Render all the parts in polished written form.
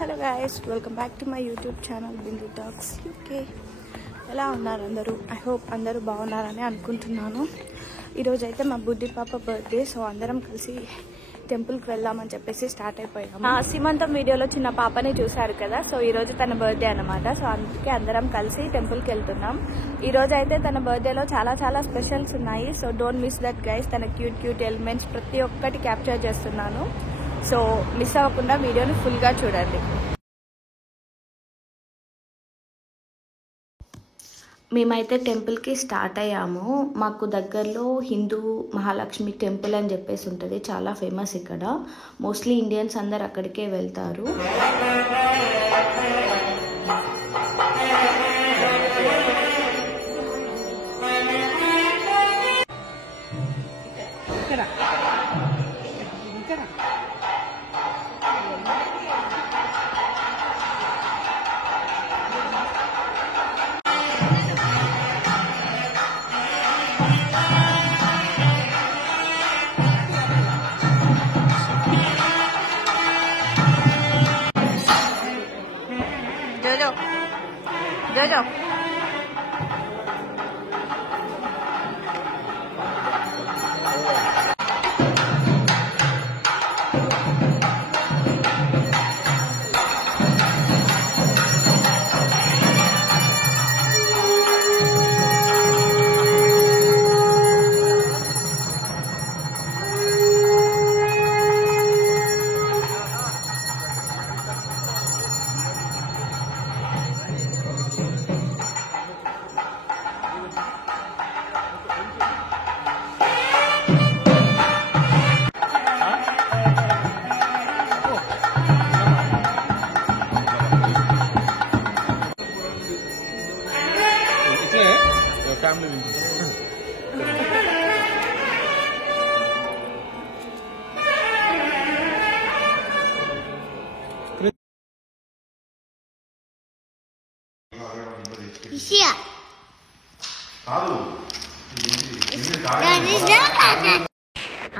Hello guys, welcome back to my YouTube channel Bindu talks UK. ఎలా ఉన్నారు అందరూ? I hope అందరూ బాగున్నారని అనుకుంటున్నాను. ఈరోజు అయితే మా బుడ్డి పాప బర్త్డే, సో అందరం కలిసి టెంపుల్కి వెళ్దామని చెప్పేసి స్టార్ట్ అయిపోయాము. సీమంతం వీడియోలో చిన్న పాపని చూశారు కదా, సో ఈరోజు తన బర్త్డే అనమాట. సో అందుకే అందరం కలిసి టెంపుల్కి వెళ్తున్నాం. ఈరోజు అయితే తన బర్త్డేలో చాలా స్పెషల్స్ ఉన్నాయి. So don't miss that guys. తన క్యూట్ ఎలిమెంట్స్ ప్రతి ఒక్కటి క్యాప్చర్ చేస్తున్నాను. సో మిస్ అవ్వకుండా వీడియోని ఫుల్గా చూడండి. మేమైతే టెంపుల్కి స్టార్ట్ అయ్యాము. మాకు దగ్గరలో హిందూ మహాలక్ష్మి టెంపుల్ అని చెప్పేసి ఉంటుంది, చాలా ఫేమస్ ఇక్కడ. మోస్ట్లీ ఇండియన్స్ అందరు అక్కడికే వెళ్తారు. జోజో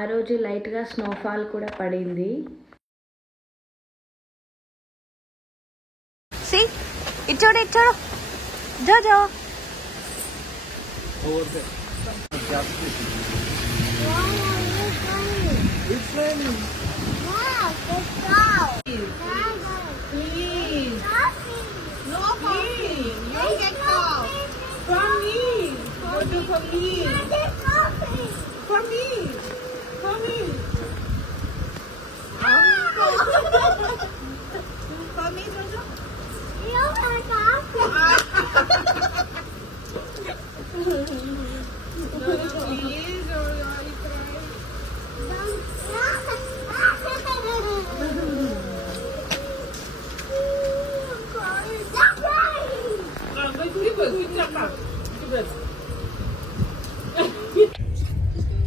ఆ రోజు లైట్గా స్నోఫాల్ కూడా పడింది. ఇచ్చోడు జోజో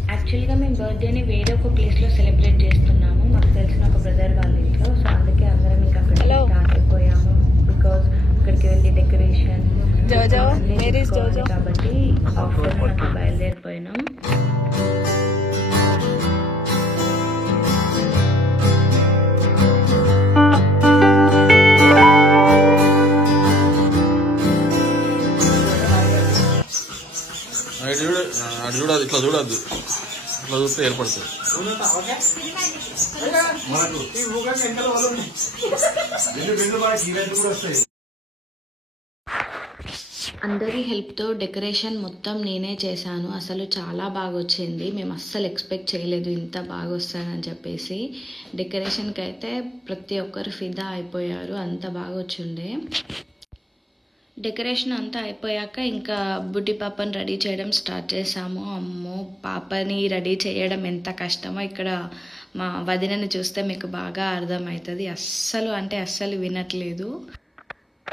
యాక్చువల్గా మేము బర్త్డేని వేరే ఒక ప్లేస్లో సెలబ్రేట్ చేస్తున్నాము, మాకు తెలిసిన ఒక బ్రదర్ వాళ్ళ ఇంట్లో. సో అందుకే అందరం ఇంకా అక్కడికి స్టార్ట్ అయిపోయాము. బికాజ్ అక్కడికి వెళ్ళి డెకరేషన్ కాబట్టి ఆఫ్టర్నూన్ బయలుదేరిపోయినాం. చూడదు, ఇట్లా చూడద్దు, ఇట్లా చూస్తే ఏర్పడుతుంది. అందరి హెల్ప్తో డెకరేషన్ మొత్తం నేనే చేశాను. అసలు చాలా బాగా వచ్చింది. మేము అస్సలు ఎక్స్పెక్ట్ చేయలేదు ఇంత బాగా వస్తుందని చెప్పేసి. డెకరేషన్కి అయితే ప్రతి ఒక్కరు ఫిదా అయిపోయారు, అంత బాగా వచ్చిండే. డెకరేషన్ అంతా అయిపోయాక ఇంకా బుడ్డి పాపని రెడీ చేయడం స్టార్ట్ చేసాము. అమ్మో, పాపని రెడీ చేయడం ఎంత కష్టమో ఇక్కడ మా వదినని చూస్తే మీకు బాగా అర్థమవుతుంది. అస్సలు వినట్లేదు.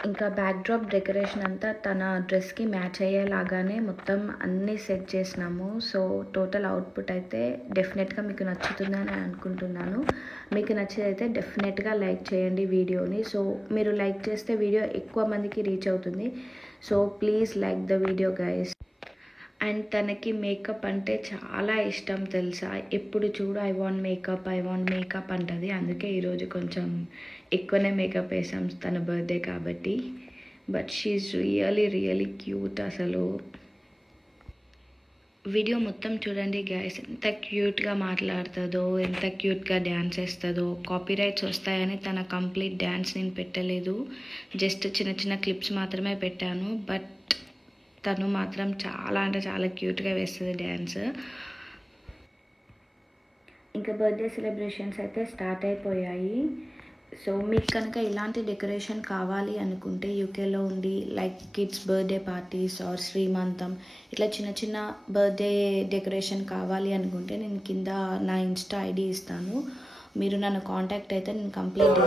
ఇంకా బ్యాక్డ్రాప్ డెకరేషన్ అంతా తన డ్రెస్కి మ్యాచ్ అయ్యేలాగానే మొత్తం అన్నీ సెట్ చేసినాము. సో టోటల్ అవుట్పుట్ అయితే డెఫినెట్గా మీకు నచ్చుతుందని అనుకుంటున్నాను. మీకు నచ్చితే డెఫినెట్గా లైక్ చేయండి వీడియోని. సో మీరు లైక్ చేస్తే వీడియో ఎక్కువ మందికి రీచ్ అవుతుంది. So please like the video guys. And తనకి మేకప్ అంటే చాలా ఇష్టం తెలుసా. ఎప్పుడు చూడు ఐ వాంట్ మేకప్ అంటది. అందుకే ఈరోజు కొంచెం ఎక్కువనే మేకప్ వేసాం తన బర్త్డే కాబట్టి. But she really really cute. అసలు వీడియో మొత్తం చూడండి గైస్, ఎంత క్యూట్గా మాట్లాడుతుందో, ఎంత క్యూట్గా డ్యాన్స్ వేస్తుందో. కాపీరైట్స్ వస్తాయని తన కంప్లీట్ డ్యాన్స్ నేను పెట్టలేదు, జస్ట్ చిన్న చిన్న క్లిప్స్ మాత్రమే పెట్టాను. బట్ తను మాత్రం చాలా అంటే చాలా క్యూట్గా వేస్తుంది డ్యాన్స్. ఇంకా బర్త్డే సెలబ్రేషన్స్ అయితే స్టార్ట్ అయిపోయాయి. సో మీకు కనుక ఇలాంటి డెకరేషన్ కావాలి అనుకుంటే, యూకేలో ఉండి like kids birthday parties or శ్రీమంతం ఇట్లా చిన్న చిన్న బర్త్డే డెకరేషన్ కావాలి అనుకుంటే నేను కింద నా ఇన్స్టా ఐడి ఇస్తాను, మీరు నన్ను కాంటాక్ట్ అయితే నేను కంప్లీట్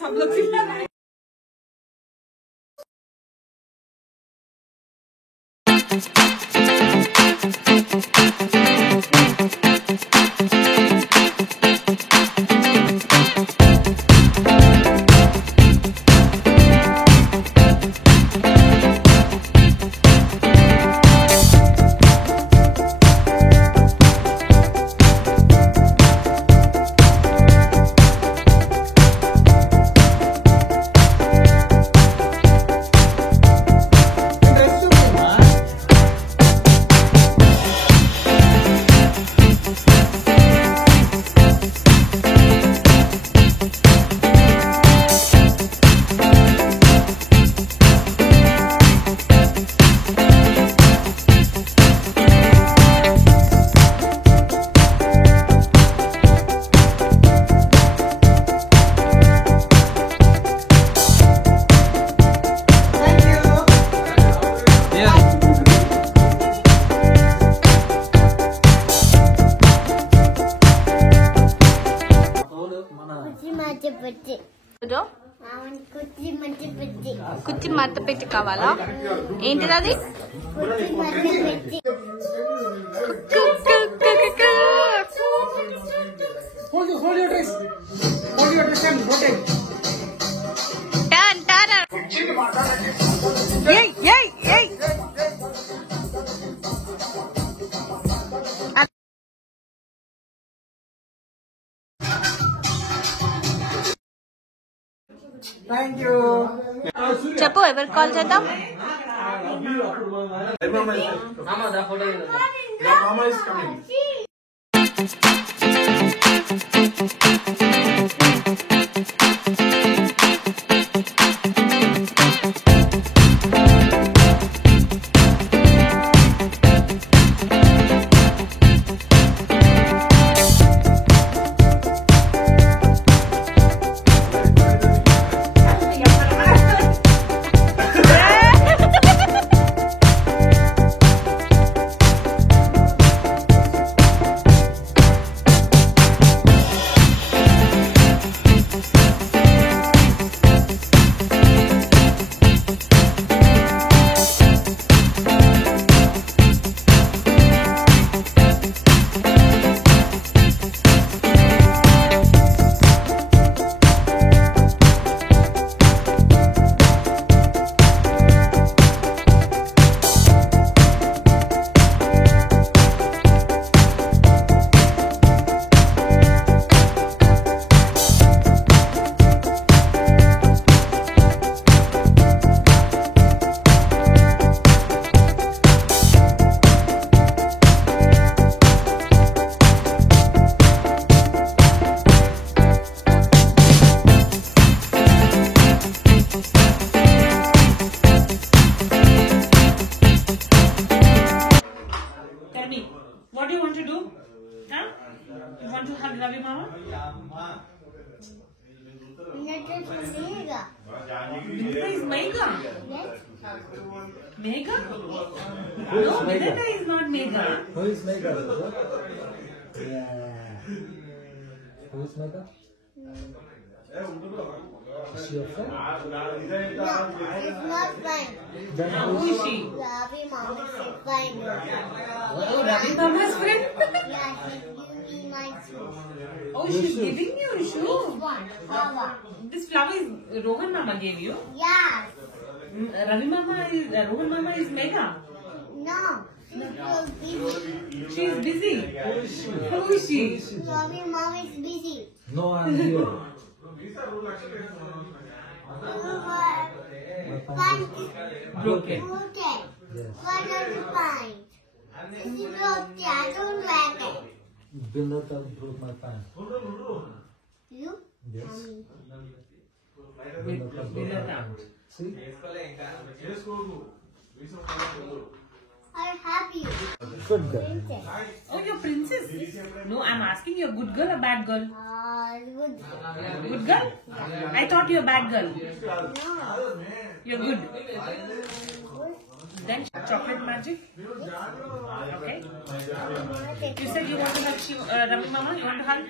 सब लोग चिल्ला रहे हैं। కుర్చీ మడత పెట్టి కావాలా? ఏంటిది అది? Thank you. చెప్పు, ఎవరికి కాల్ చేద్దాం? Mama is coming. What do you want to do? Huh? You want to hug Ravi Mama? Vineta is Mega. Yes. Mega? No, Vineta is not Mega. Who is Mega? Yeah. Who is Mega? Is she your friend? No, it's not fine. Then Who is she? Ravi Mama is fine. Oh, Ravi Mama's friend? Yeah, she gave me my shoes. Oh, she's giving you a shoe. This one, flower. This flower is Rohan Mama gave you. Yes. Ravi Mama is Rohan Mama is Mega. No, she's so busy. She is busy. Who is she? Ravi Mama is busy. No, I'm here. Pant Broken. broken. Yes. Color is fine. This is broken. I don't like it. Vineta broke my pants. You? Yes. With Vineta broke my Vineta. pants. See? are happy. Good girl. Oh, you're princess. No, I'm asking you, good girl or bad girl? Good. Good girl? I thought you're a bad girl. No. You're good. Then chocolate magic. Okay. You said you want to hug Ravi Mama. You want to hug?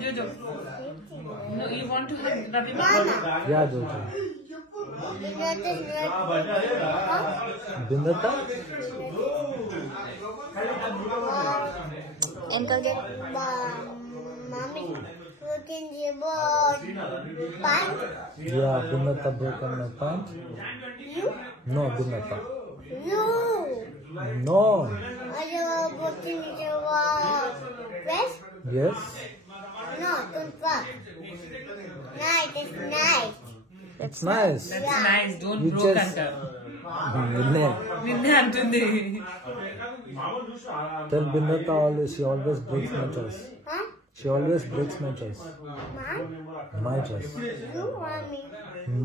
Jojo. No, you want to hug Ravi Mama. Yeah, Jojo. Bindata? Mommy, looking your board. Pant? Yeah, Bindata broke on my pant. You? No, Bindata. No. No. Are you putting your dress? Yes. No, don't fuck. Nice, it's nice. It's nice. That's nice. Don't You broke just- anta. Nille. Ninne antundi. Tell Bindata always, she always breaks my choice. Huh? She always breaks my choice. Mom? My choice. You want me?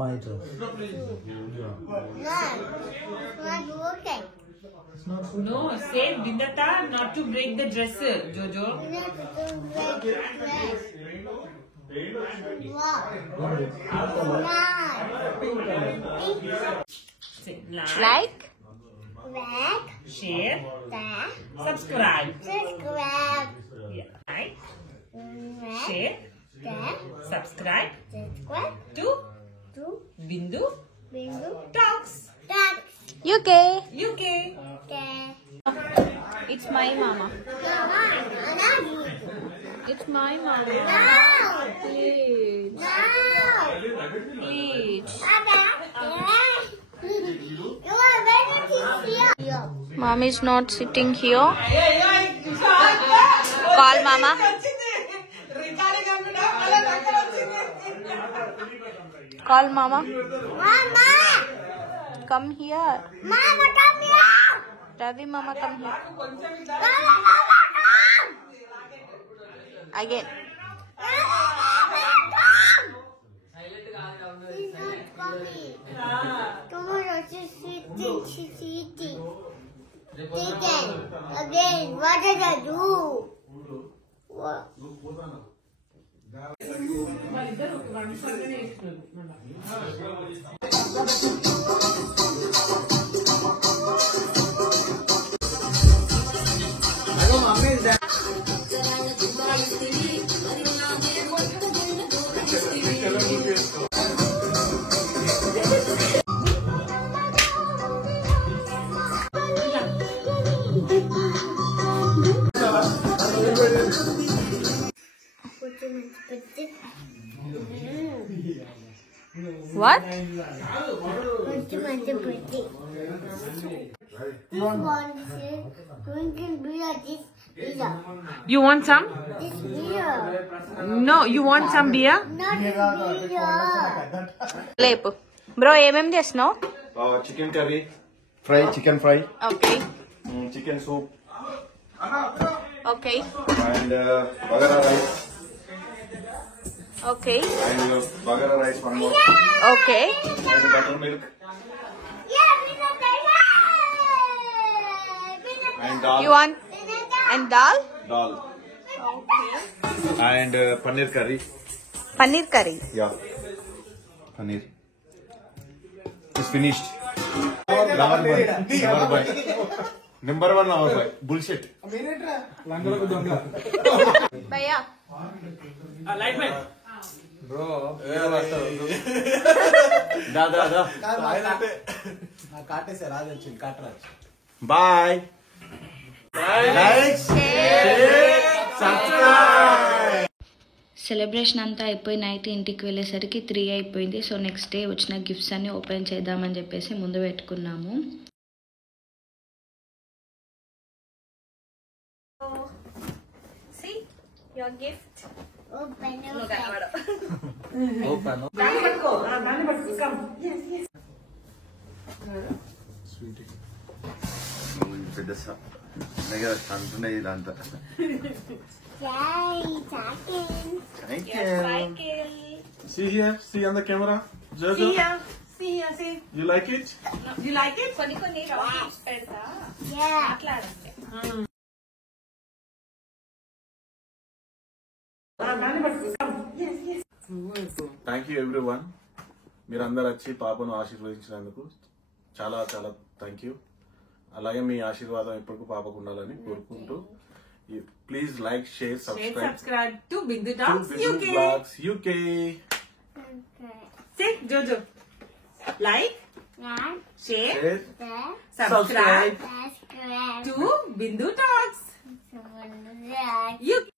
My choice. No. It's not working. No, say Bindata not to break the dress, Jojo. You have to break the dress. What? Say Like? Like, share, that, subscribe. subscribe. Yeah. Like, Like, share, that, subscribe subscribe to to Bindu Bindu Talks Talks. UK. UK. Okay. It's my mama. Mama, I love you. It's my mama. No. Please. No. Please. Papa. You are ready to see you. Mom is not sitting here. Call mama. Call mama. Mama. Come here. Mama, come here. Ravi mama, come here. Mama, come. Again. He's not coming. Tomorrow she's eating. Chicken. Again, what did I do? What? What? You want some? This beer. No, you want some beer? Not this beer. లేపు bro ఏమేం చేస్తున్నావు? Chicken curry, fry, chicken fry, okay chicken soup, okay and bagara rice, okay and bagara rice one more, okay and buttermilk, Yeah, peanut butter. and dal, you want and dal dal, and paneer curry. Paneer curry. Yeah, paneer. It's finished. Number one, our boy. Bullshit. భయ్యా Da. Bye. Like, share, subscribe. Celebration అంతా అయిపోయి night ఇంటికి వెళ్ళేసరికి 3 అయిపోయింది. So next day వచ్చిన gifts అన్ని open చేద్దామని చెప్పేసి ముందు పెట్టుకున్నాము. See your gift. Open పెద్ద అంటున్నాయి ఇదంతా. Yay, talking. Thank Your you. cycle. See here, see on the camera. Jojo. See ya. See here, say. You like it? You like it? కొన్ని రౌండ్స్ పెడతా Yeah. మాట్లాడండి. Thank you everyone. మీరందరూ వచ్చి పాపను ఆశీర్వదించినందుకు చాలా చాలా థ్యాంక్ యూ. అలాగే మీ ఆశీర్వాదం ఎప్పటికూ పాపకు ఉండాలని కోరుకుంటూ please like share Share, subscribe subscribe to Bindu Talks UK. Blogs UK. Okay. Say, Jojo. Like, Like, share, Share, subscribe subscribe to Bindu Talks to UK.